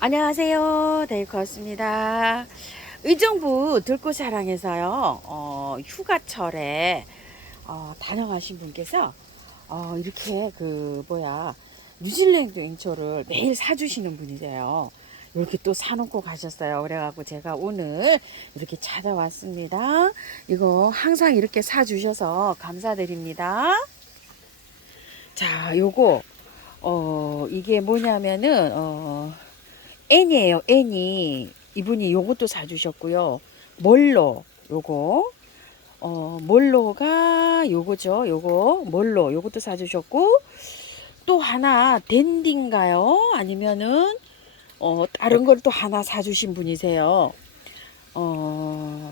안녕하세요. 데이커스입니다. 의정부 들꽃사랑에서요, 휴가철에, 다녀가신 분께서, 이렇게 뉴질랜드 앵초를 매일 사주시는 분이세요. 이렇게 또 사놓고 가셨어요. 그래갖고 제가 오늘 이렇게 찾아왔습니다. 이거 항상 이렇게 사주셔서 감사드립니다. 자, 요거, 이게 뭐냐면은, 애니에요. 애니. 이분이 요것도 사주셨고요. 몰로 요거 몰로가 요거죠. 요거 몰로 요것도 사주셨고, 또 하나 댄디인가요? 아니면은 다른 걸 또 하나 사주신 분이세요.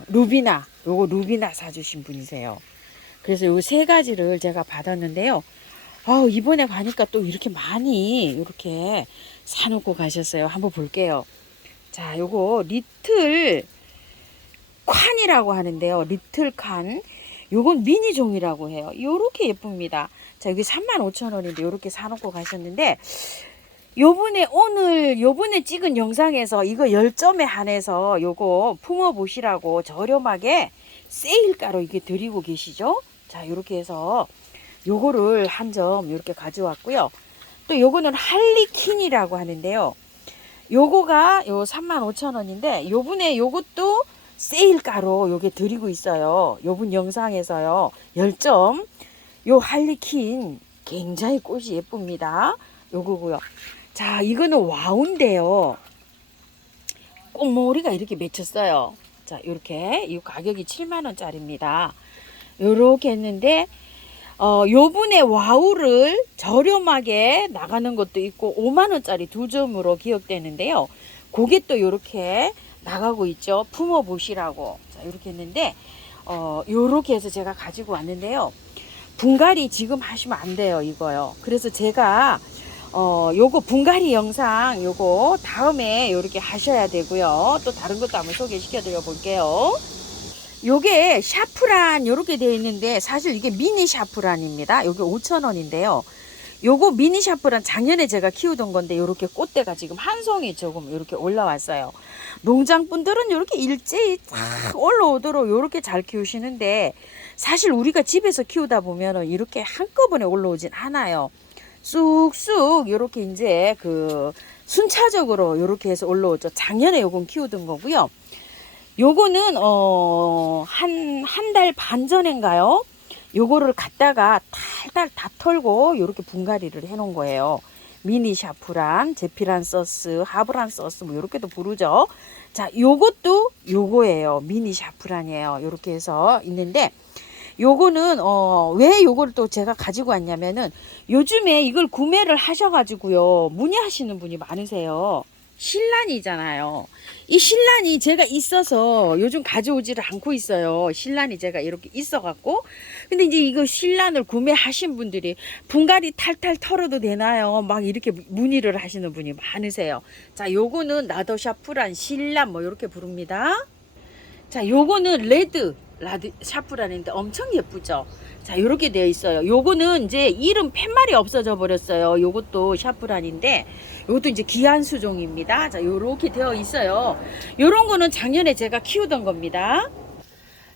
루비나 요거 루비나 사주신 분이세요. 그래서 요 세 가지를 제가 받았는데요. 이번에 가니까 또 이렇게 많이 이렇게 사놓고 가셨어요. 한번 볼게요. 자, 요거 리틀 칸이라고 하는데요. 리틀 칸. 요건 미니 종이라고 해요. 요렇게 예쁩니다. 자, 여기 35,000원인데 요렇게 사놓고 가셨는데, 요번에 찍은 영상에서 이거 10점에 한해서 요거 품어보시라고 저렴하게 세일가로 이게 드리고 계시죠. 자, 요렇게 해서 요거를 한 점 이렇게 가져왔고요. 또 요거는 할리퀸이라고 하는데요. 요거가 요 35,000원인데 요번에 요것도 세일가로 요게 드리고 있어요. 요번 영상에서요. 10점. 요 할리퀸 굉장히 꽃이 예쁩니다. 요거고요. 자, 이거는 와우인데요. 꽃모리가 이렇게 맺혔어요. 자, 요렇게 이 가격이 7만원짜리입니다. 요렇게 했는데 요분의 와우를 저렴하게 나가는 것도 있고 5만원짜리 2점으로 기억되는데요. 그게 또 요렇게 나가고 있죠. 품어 보시라고. 자, 요렇게 했는데 요렇게 해서 제가 가지고 왔는데요. 분갈이 지금 하시면 안 돼요. 이거요. 그래서 제가 요거 분갈이 영상 요거 다음에 요렇게 하셔야 되고요. 또 다른 것도 한번 소개시켜 드려 볼게요. 요게 샤프란 요렇게 되어 있는데 사실 이게 미니 샤프란입니다. 요게 5,000원인데요. 요거 미니 샤프란 작년에 제가 키우던 건데 요렇게 꽃대가 지금 한 송이 조금 요렇게 올라왔어요. 농장분들은 요렇게 일제히 딱 올라오도록 요렇게 잘 키우시는데, 사실 우리가 집에서 키우다 보면은 이렇게 한꺼번에 올라오진 않아요. 쑥쑥 요렇게 이제 순차적으로 요렇게 해서 올라오죠. 작년에 요건 키우던 거고요. 요거는 한 달 반 전인가요? 요거를 갖다가 탈탈 다 털고 요렇게 분갈이를 해 놓은 거예요. 미니 샤프란, 제피란 소스, 하브란 소스 뭐 요렇게도 부르죠. 자, 요것도 요거예요. 미니 샤프란이에요. 요렇게 해서 있는데, 요거는 왜 요거를 또 제가 가지고 왔냐면은 요즘에 이걸 구매를 하셔가지고요 문의하시는 분이 많으세요. 신란이잖아요. 이 신란이 제가 있어서 요즘 가져오지를 않고 있어요. 신란이 제가 이렇게 있어갖고. 근데 이제 이거 신란을 구매하신 분들이 분갈이 탈탈 털어도 되나요? 막 이렇게 문의를 하시는 분이 많으세요. 자, 요거는 나더샤프란 신란 뭐 이렇게 부릅니다. 자, 요거는 라드 샤프라는데 엄청 예쁘죠. 자, 요렇게 되어 있어요. 요거는 이제 이름 팻말이 없어져 버렸어요. 요것도 샤프란인데 요것도 이제 귀한 수종입니다. 자, 요렇게 되어 있어요. 요런 거는 작년에 제가 키우던 겁니다.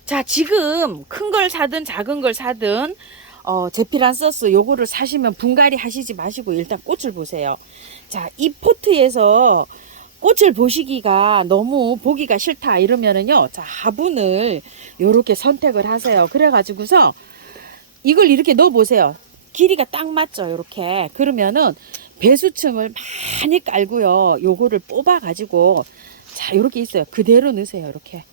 자, 지금 큰 걸 사든 작은 걸 사든 제피란 소스 요거를 사시면 분갈이 하시지 마시고 일단 꽃을 보세요. 자, 이 포트에서 꽃을 보시기가 너무 보기가 싫다 이러면은요, 자, 화분을 요렇게 선택을 하세요. 그래가지고서 이걸 이렇게 넣어 보세요. 길이가 딱 맞죠. 요렇게. 그러면은 배수층을 많이 깔고요. 요거를 뽑아 가지고, 자, 요렇게 있어요. 그대로 넣으세요. 이렇게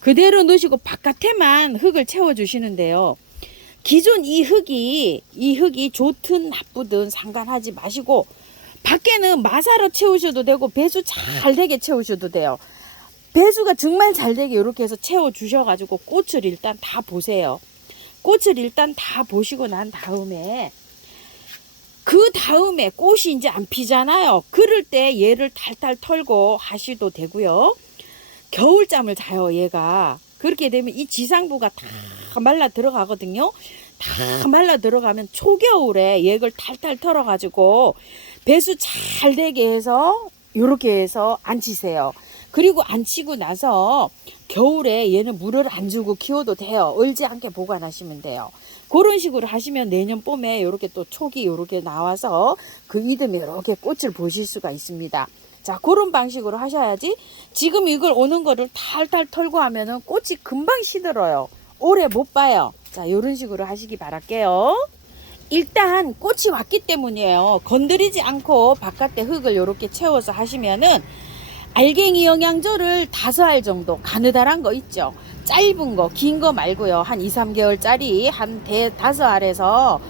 그대로 넣으시고 바깥에만 흙을 채워 주시는데요. 기존 이 흙이 좋든 나쁘든 상관하지 마시고 밖에는 마사로 채우셔도 되고 배수 잘 되게 채우셔도 돼요. 배수가 정말 잘 되게 이렇게 해서 채워 주셔가지고 꽃을 일단 다 보세요. 꽃을 일단 다 보시고 난 다음에 그 다음에 꽃이 이제 안 피잖아요. 그럴 때 얘를 탈탈 털고 하셔도 되고요. 겨울잠을 자요, 얘가. 그렇게 되면 이 지상부가 다 말라 들어가거든요. 다 말라 들어가면 초겨울에 얘를 탈탈 털어가지고 배수 잘 되게 해서 요렇게 해서 앉히세요. 그리고 앉히고 나서 겨울에 얘는 물을 안 주고 키워도 돼요. 얼지 않게 보관하시면 돼요. 그런 식으로 하시면 내년 봄에 요렇게 또 촉이 요렇게 나와서 그 이듬해 요렇게 꽃을 보실 수가 있습니다. 자, 그런 방식으로 하셔야지. 지금 이걸 오는 거를 탈탈 털고 하면은 꽃이 금방 시들어요. 오래 못 봐요. 자, 요런 식으로 하시기 바랄게요. 일단 꽃이 왔기 때문이에요. 건드리지 않고 바깥에 흙을 요렇게 채워서 하시면은 알갱이 영양제를 5알 정도 가느다란 거 있죠. 짧은 거, 긴 거 말고요. 한 2, 3개월짜리 한 5알에서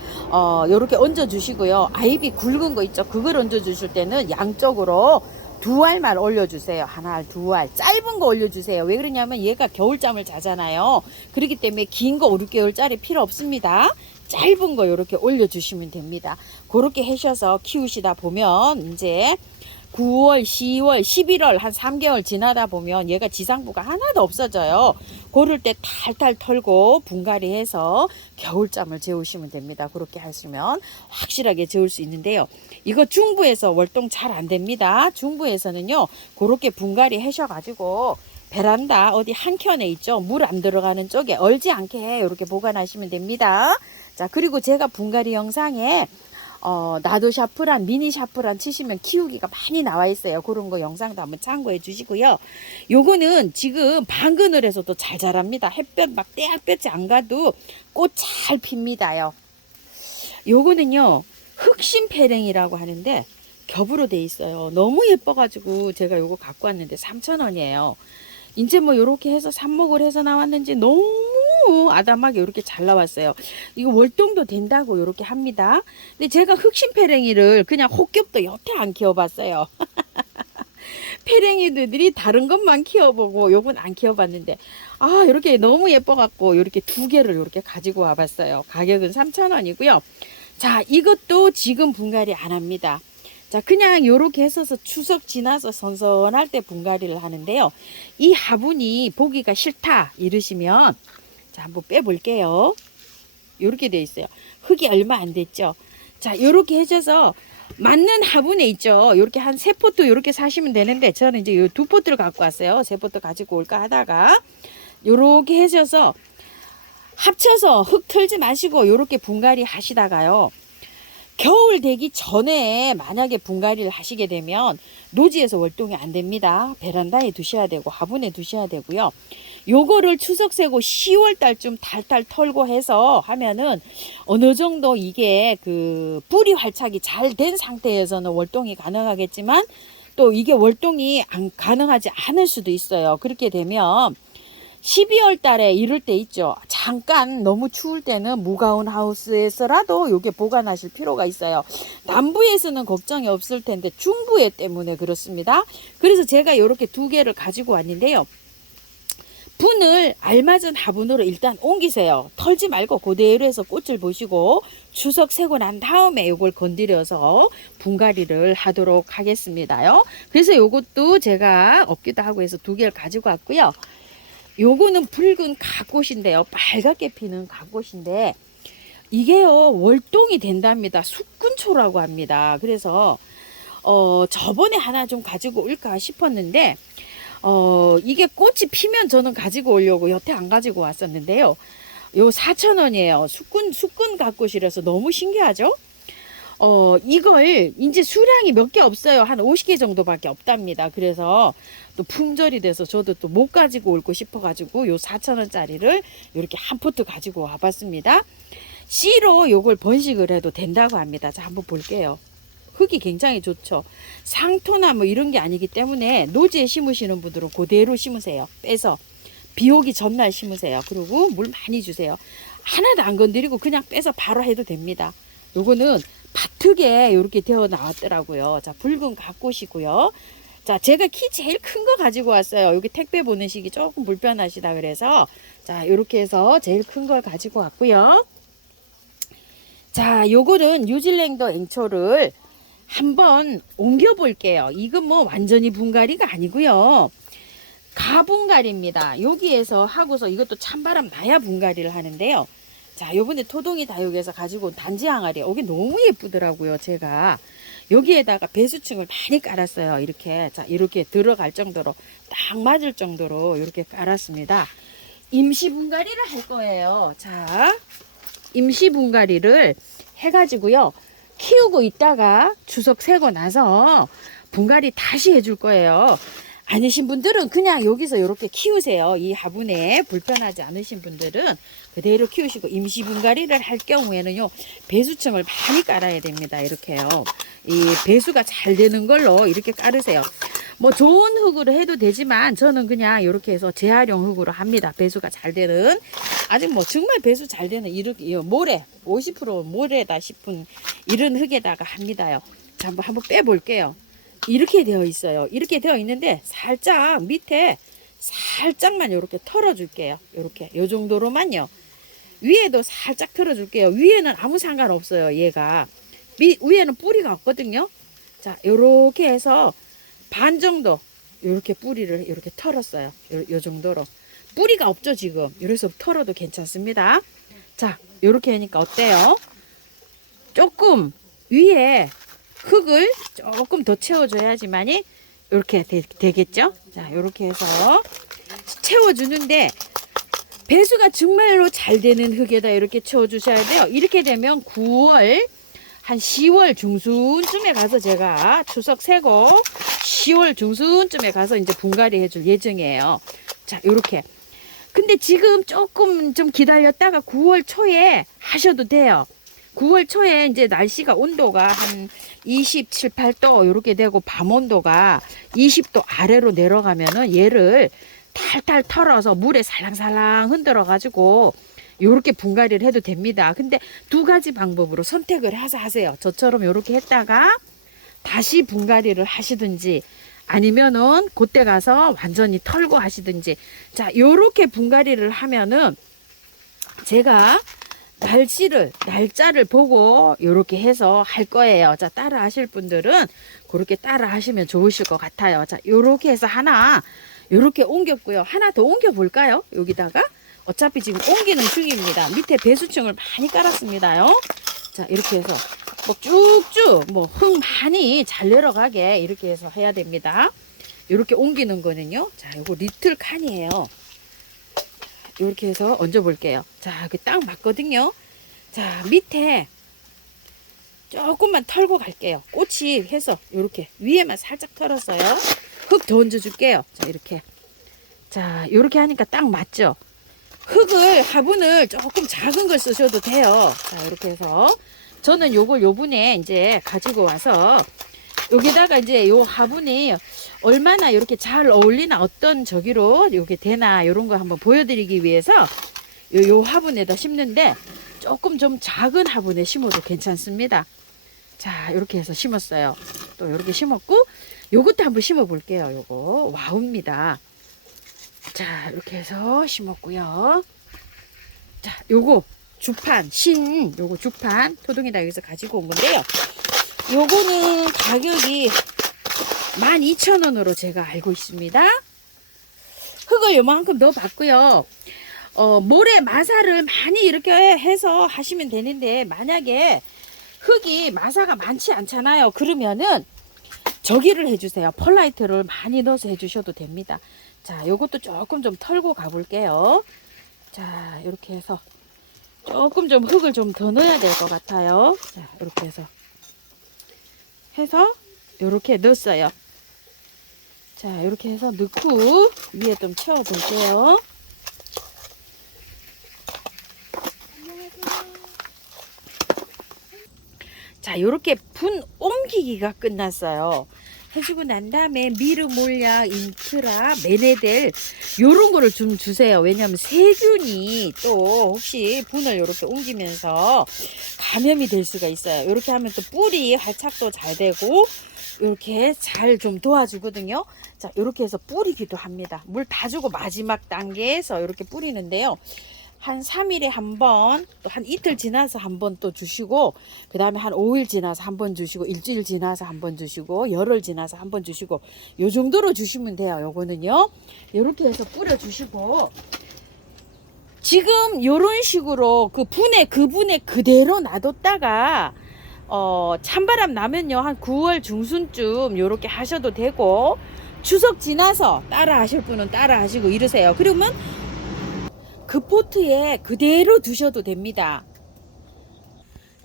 요렇게 얹어 주시고요. 아이비 굵은 거 있죠. 그걸 얹어 주실 때는 양쪽으로 2알만 올려주세요. 1알, 2알. 짧은 거 올려주세요. 왜 그러냐면 얘가 겨울잠을 자잖아요. 그렇기 때문에 긴 거 5, 6개월짜리 필요 없습니다. 짧은 거 이렇게 올려주시면 됩니다. 그렇게 하셔서 키우시다 보면 이제 9월, 10월, 11월 한 3개월 지나다 보면 얘가 지상부가 하나도 없어져요. 그럴 때 탈탈 털고 분갈이 해서 겨울잠을 재우시면 됩니다. 그렇게 하시면 확실하게 재울 수 있는데요. 이거 중부에서 월동 잘 안 됩니다. 중부에서는요, 그렇게 분갈이 하셔가지고 베란다 어디 한켠에 있죠. 물 안 들어가는 쪽에 얼지 않게 이렇게 보관하시면 됩니다. 자, 그리고 제가 분갈이 영상에 나도 샤프란, 미니 샤프란 치시면 키우기가 많이 나와 있어요. 그런 거 영상도 한번 참고해 주시고요. 요거는 지금 방그늘에서도 잘 자랍니다. 햇볕 막 떼약볕이 안 가도 꽃 잘 핍니다요. 요거는요, 흑심패랭이라고 하는데 겹으로 돼 있어요. 너무 예뻐가지고 제가 요거 갖고 왔는데 3,000원이에요. 이제 뭐 요렇게 해서 삽목을 해서 나왔는지 너무 아담하게 이렇게 잘 나왔어요. 이거 월동도 된다고 요렇게 합니다. 근데 제가 흑심패랭이를 그냥 혹겹도 여태 안 키워봤어요. 패랭이들이 다른 것만 키워보고 요건 안 키워봤는데 이렇게 너무 예뻐갖고 요렇게 2개를 요렇게 가지고 와봤어요. 가격은 3,000원이고요. 자, 이것도 지금 분갈이 안 합니다. 자, 그냥 요렇게 해서 추석 지나서 선선할 때 분갈이를 하는데요. 이 화분이 보기가 싫다 이러시면, 자, 한번 빼볼게요. 요렇게 돼 있어요. 흙이 얼마 안 됐죠. 자, 요렇게 해줘서 맞는 화분에 있죠. 요렇게 한 3포트 요렇게 사시면 되는데, 저는 이제 요 2포트를 갖고 왔어요. 3포트 가지고 올까 하다가 요렇게 해줘서 합쳐서 흙 털지 마시고 요렇게 분갈이 하시다가요, 겨울 되기 전에 만약에 분갈이를 하시게 되면 노지에서 월동이 안 됩니다. 베란다에 두셔야 되고 화분에 두셔야 되고요. 요거를 추석 세고 10월 달쯤 탈탈 털고 해서 하면은 어느 정도 이게 그 뿌리 활착이 잘 된 상태에서는 월동이 가능하겠지만, 또 이게 월동이 가능하지 않을 수도 있어요. 그렇게 되면 12월 달에 이럴 때 있죠. 잠깐 너무 추울 때는 무가온 하우스에서라도 요게 보관하실 필요가 있어요. 남부에서는 걱정이 없을 텐데 중부에 때문에 그렇습니다. 그래서 제가 요렇게 2개를 가지고 왔는데요. 분을 알맞은 화분으로 일단 옮기세요. 털지 말고 그대로 해서 꽃을 보시고 추석 세고 난 다음에 요걸 건드려서 분갈이를 하도록 하겠습니다요. 그래서 요것도 제가 없기도 하고 해서 2개를 가지고 왔고요. 요거는 붉은 갓꽃인데요. 빨갛게 피는 갓꽃인데 이게요, 월동이 된답니다. 숙군초라고 합니다. 그래서 저번에 하나 좀 가지고 올까 싶었는데 이게 꽃이 피면 저는 가지고 오려고 여태 안 가지고 왔었는데요. 요 4,000원이에요. 숙군 갓꽃이라서 너무 신기하죠? 이걸 이제 수량이 몇 개 없어요. 한 50개 정도밖에 없답니다. 그래서 또 품절이 돼서 저도 또 못 가지고 올고 싶어가지고 요 4,000원짜리를 이렇게 한 포트 가지고 와봤습니다. 씨로 요걸 번식을 해도 된다고 합니다. 자, 한번 볼게요. 흙이 굉장히 좋죠. 상토나 뭐 이런 게 아니기 때문에 노지에 심으시는 분들은 그대로 심으세요. 빼서 비 오기 전날 심으세요. 그리고 물 많이 주세요. 하나도 안 건드리고 그냥 빼서 바로 해도 됩니다. 요거는 밭흙에 이렇게 되어 나왔더라고요. 자, 붉은 갓꽃이고요. 자, 제가 키 제일 큰 거 가지고 왔어요. 여기 택배 보내시기 조금 불편하시다 그래서 자, 이렇게 해서 제일 큰 걸 가지고 왔고요. 자, 요거는 뉴질랜드 앵초를 한번 옮겨 볼게요. 이건 뭐 완전히 분갈이가 아니고요. 가분갈이입니다. 여기에서 하고서 이것도 찬바람 나야 분갈이를 하는데요. 자, 요번에 토동이 다육에서 가지고 온 단지 항아리. 이게 너무 예쁘더라고요. 제가 여기에다가 배수층을 많이 깔았어요. 이렇게. 자, 이렇게 들어갈 정도로, 딱 맞을 정도로 이렇게 깔았습니다. 임시 분갈이를 할 거예요. 자, 임시 분갈이를 해가지고요. 키우고 있다가 추석 세고 나서 분갈이 다시 해줄 거예요. 아니신 분들은 그냥 여기서 이렇게 키우세요. 이 화분에 불편하지 않으신 분들은 그대로 키우시고, 임시 분갈이를 할 경우에는요, 배수층을 많이 깔아야 됩니다. 이렇게요. 이 배수가 잘 되는 걸로 이렇게 깔으세요. 뭐 좋은 흙으로 해도 되지만 저는 그냥 이렇게 해서 재활용 흙으로 합니다. 배수가 잘 되는, 아직 뭐 정말 배수 잘 되는 이렇게 모래 50% 모래다 싶은 이런 흙에다가 합니다요. 자, 한번 빼볼게요. 이렇게 되어 있어요. 이렇게 되어 있는데 살짝 밑에 살짝만 이렇게 털어줄게요. 이렇게 요 정도로만요. 위에도 살짝 털어줄게요. 위에는 아무 상관없어요. 얘가 위에는 뿌리가 없거든요. 자, 요렇게 해서 반 정도 이렇게 뿌리를 이렇게 털었어요. 요 정도로. 뿌리가 없죠 지금. 이래서 털어도 괜찮습니다. 자, 요렇게 하니까 어때요? 조금 위에 흙을 조금 더 채워줘야지만이 이렇게 되겠죠? 자, 이렇게 해서 채워주는데 배수가 정말로 잘 되는 흙에다 이렇게 채워주셔야 돼요. 이렇게 되면 9월 한 10월 중순쯤에 가서 제가 추석 세고 10월 중순쯤에 가서 이제 분갈이 해줄 예정이에요. 자, 요렇게. 근데 지금 조금 좀 기다렸다가 9월 초에 하셔도 돼요. 9월 초에 이제 날씨가 온도가 한 27, 8도 이렇게 되고 밤 온도가 20도 아래로 내려가면은 얘를 탈탈 털어서 물에 살랑살랑 흔들어 가지고 요렇게 분갈이를 해도 됩니다. 근데 두 가지 방법으로 선택을 해서 하세요. 저처럼 요렇게 했다가 다시 분갈이를 하시든지 아니면은 그때 가서 완전히 털고 하시든지. 자, 요렇게 분갈이를 하면은 제가 날짜를 보고 요렇게 해서 할 거예요. 자, 따라 하실 분들은 그렇게 따라 하시면 좋으실 것 같아요. 자, 요렇게 해서 하나 요렇게 옮겼고요. 하나 더 옮겨 볼까요? 여기다가 어차피 지금 옮기는 중입니다. 밑에 배수층을 많이 깔았습니다요. 자, 이렇게 해서 뭐 쭉쭉 뭐 흙 많이 잘 내려가게 이렇게 해서 해야 됩니다. 이렇게 옮기는 거는요. 자, 이거 리틀 칸이에요. 이렇게 해서 얹어 볼게요. 자, 딱 맞거든요. 자, 밑에 조금만 털고 갈게요. 꽃이 해서 이렇게 위에만 살짝 털었어요. 흙 더 얹어 줄게요. 자, 이렇게. 자, 이렇게 하니까 딱 맞죠? 흙을, 화분을 조금 작은 걸 쓰셔도 돼요. 자, 이렇게 해서 저는 요걸 요분에 이제 가지고 와서 여기다가 이제 요 화분이 얼마나 이렇게 잘 어울리나, 어떤 저기로 요게 되나, 요런 거 한번 보여드리기 위해서 요 화분에다 심는데 조금 좀 작은 화분에 심어도 괜찮습니다. 자, 이렇게 해서 심었어요. 또 이렇게 심었고, 요것도 한번 심어 볼게요. 요거 와우입니다. 자, 이렇게 해서 심었고요. 자, 요거 주판 요거 주판 토종이다 여기서 가지고 온 건데요. 요거는 가격이 12,000원으로 제가 알고 있습니다. 흙을 요만큼 넣어 봤고요. 모래 마사를 많이 이렇게 해서 하시면 되는데, 만약에 흙이 마사가 많지 않잖아요. 그러면은 저기를 해주세요. 펄라이트를 많이 넣어서 해주셔도 됩니다. 자, 요것도 조금 좀 털고 가볼게요. 자, 이렇게 해서 조금 좀 흙을 좀 더 넣어야 될 것 같아요. 자, 이렇게 해서 이렇게 넣었어요. 자, 이렇게 해서 넣고 위에 좀 채워 볼게요. 자, 이렇게 분 옮기기가 끝났어요. 해주고 난 다음에 미르, 몰약, 인트라, 메네델 요런 거를 좀 주세요. 왜냐하면 세균이 또 혹시 분을 이렇게 옮기면서 감염이 될 수가 있어요. 이렇게 하면 또 뿌리 활착도 잘 되고 이렇게 잘 좀 도와주거든요. 자, 이렇게 해서 뿌리기도 합니다. 물 다 주고 마지막 단계에서 이렇게 뿌리는데요. 한 3일에 한 번, 또 한 이틀 지나서 한 번 또 주시고, 그 다음에 한 5일 지나서 한 번 주시고, 일주일 지나서 한 번 주시고, 열흘 지나서 한 번 주시고, 요 정도로 주시면 돼요. 요거는요. 이렇게 해서 뿌려주시고, 지금 요런 식으로 그 분에 그대로 놔뒀다가, 찬바람 나면요 한 9월 중순쯤 요렇게 하셔도 되고, 추석 지나서 따라 하실 분은 따라 하시고 이러세요. 그러면 그 포트에 그대로 두셔도 됩니다.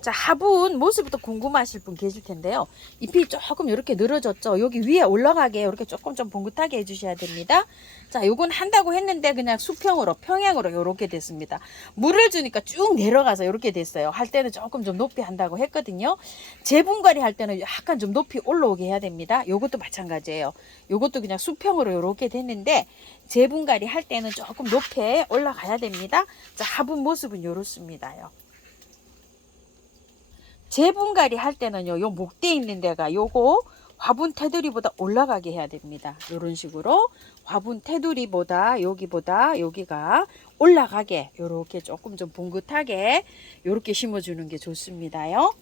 자, 화분 모습부터 궁금하실 분 계실 텐데요. 잎이 조금 이렇게 늘어졌죠. 여기 위에 올라가게 이렇게 조금 좀 봉긋하게 해주셔야 됩니다. 자, 요건 한다고 했는데 그냥 수평으로 평행으로 이렇게 됐습니다. 물을 주니까 쭉 내려가서 이렇게 됐어요. 할 때는 조금 좀 높이 한다고 했거든요. 재분갈이 할 때는 약간 좀 높이 올라오게 해야 됩니다. 요것도 마찬가지예요. 요것도 그냥 수평으로 이렇게 됐는데 재분갈이 할 때는 조금 높이 올라가야 됩니다. 자, 화분 모습은 이렇습니다요. 재분갈이 할 때는요, 요 목대 있는 데가 요거 화분 테두리보다 올라가게 해야 됩니다. 요런 식으로 화분 테두리보다 여기가 올라가게 요렇게 조금 좀 봉긋하게 요렇게 심어주는 게 좋습니다요.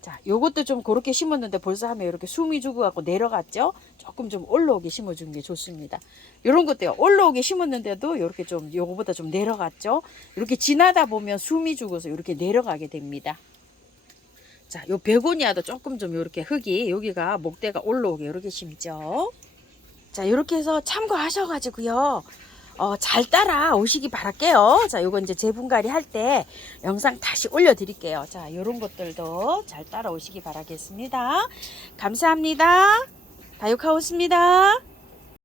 자, 요것도 좀 그렇게 심었는데 벌써 하면 이렇게 숨이 죽어갖고 내려갔죠. 조금 좀 올라오게 심어주는 게 좋습니다. 요런 것도요, 올라오게 심었는데도 이렇게 좀 요거보다 좀 내려갔죠. 이렇게 지나다 보면 숨이 죽어서 이렇게 내려가게 됩니다. 자, 요 베고니아도 조금 좀 이렇게 흙이 여기가 목대가 올라오게 이렇게 심죠. 자, 이렇게 해서 참고하셔가지고요. 잘 따라 오시기 바랄게요. 자, 요거 이제 재분갈이 할 때 영상 다시 올려드릴게요. 자, 요런 것들도 잘 따라 오시기 바라겠습니다. 감사합니다. 다육하우스입니다.